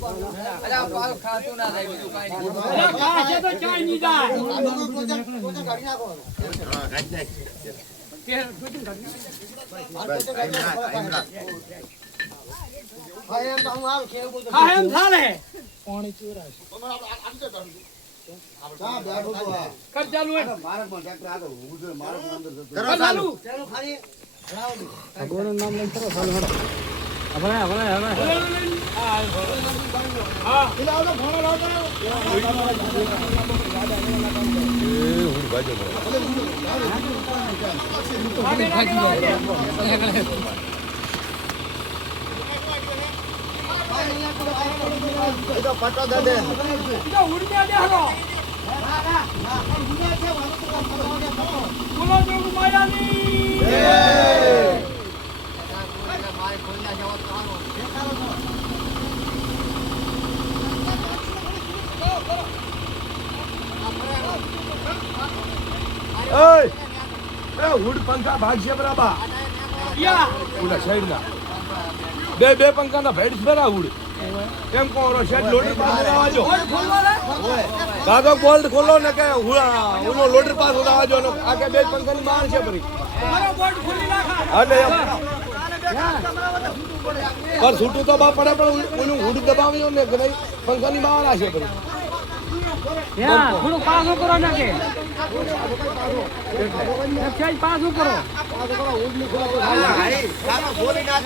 અલા પાલ ખાતું ના થાય બીજું કાઈ નહીં. અલા ખાશે તો ચાય નહીં જાય. હા કાઢી નાખ કે દૂધ કાઢી. હા એમ ચાલે. કર ચાલુ હે. કરો ચાલુ ભગવાનનું નામ લઈને કરો ચાલુ કરો. હવે હા પટો દે તો ઉડ્યા દે હલો. બોલો જોગ માયાની. મારે ખોલ્યા જવો તો આનો. એ હુડ પંખા ભાગશે બરાબર યા ઓલા સાઈડ ના બે પંખા ના ભેડ બરા હુડ કેમ કોરો શેડ લોડર પાસ આવજો બોલ ખોલવા રે. કાગો બોલ્ટ ખોલો ને કે ઓલો લોડર પાસ આવજો ને આ કે બે પંખા ની બહાર છે ભરી મારો બોર્ડ ખોલી નાખા. એટલે પર છૂટું તો બા પડે પણ ઓલું હુડ દબાવ્યો ને કે નહીં પંખા ની બહાર આવશે ભરી યા થોડું પાછું કરો નાખે. પાછું કરો. બોલી નાખ